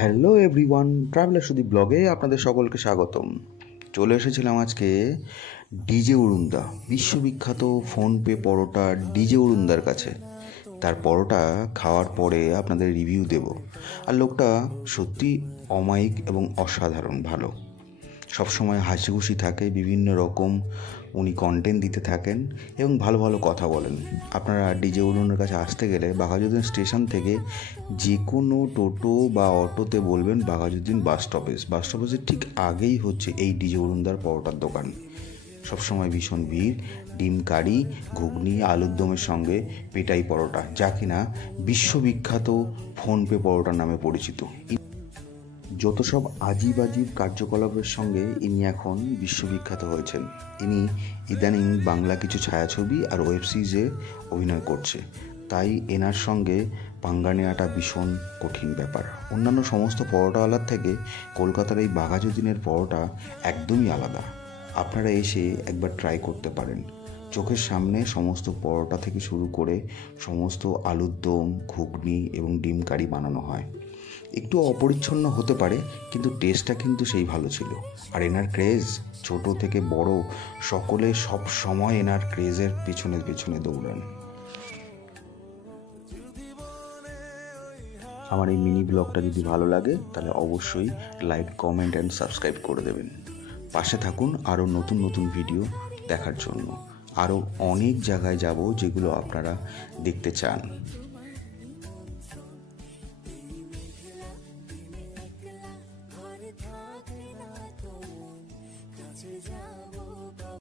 Hello everyone, traveller Sudip ব্লগে আপনাদের সকলকে স্বাগতম। চলে এসেছিলাম আজকে ডিজে উড়ুন্দা, বিশ্ববিখ্যাত ফোনপে পরোটা ডিজে উড়ুন্দার কাছে। তার পরোটা খাওয়ার পরে আপনাদের রিভিউ দেব। আর লোকটা সত্যি অমায়িক এবং অসাধারণ ভালো। সবসময় হাসি খুশি থাকে, বিভিন্ন রকম উনি কন্টেন্ট দিতে থাকেন এবং ভালো ভালো কথা বলেন। আপনারা ডিজে উড়ুনের কাছে আসতে গেলে বাঘাযতীন স্টেশন থেকে যে কোনো টোটো বা অটোতে বলবেন বাঘাযতীন বাস স্টপেজের ঠিক আগেই হচ্ছে এই ডিজে উড়ুন্দার পরোটার দোকান। সবসময় ভীষণ ভিড়, ডিম কারি, ঘুগনি, আলুর দমের সঙ্গে পেটাই পরোটা, যা কিনা বিশ্ববিখ্যাত ফোনপে পরোটা নামে পরিচিত। যত সব আজিব কার্যকলাপের সঙ্গে ইনি এখন বিশ্ববিখ্যাত হয়েছেন। ইনি ইদানিং বাংলা কিছু ছায়াছবি আর ওয়েব সিরিজে অভিনয় করছে, তাই এনার সঙ্গে পাঙ্গা নেওয়াটা ভীষণ কঠিন ব্যাপার। অন্যান্য সমস্ত পরোটাওয়ালার থেকে কলকাতার এই বাঘাযতীনের পরোটা একদমই আলাদা। আপনারা এসে একবার ট্রাই করতে পারেন। চোখের সামনে সমস্ত পরোটা থেকে শুরু করে সমস্ত আলুর দম, ঘুগনি এবং ডিম কারি বানানো হয়। একটু অপরিচ্ছন্ন হতে পারে, কিন্তু টেস্টটা কিন্তু সেই ভালো ছিল। আর এনার ক্রেজ, ছোট থেকে বড় সকলে সব সময় এনার ক্রেজের পেছনে পেছনে দৌড়ান। আমার এই মিনি ব্লগটা যদি ভালো লাগে তাহলে অবশ্যই লাইক, কমেন্ট অ্যান্ড সাবস্ক্রাইব করে দেবেন। পাশে থাকুন আরও নতুন নতুন ভিডিও দেখার জন্য। আরও অনেক জায়গায় যাব যেগুলো আপনারা দেখতে চান।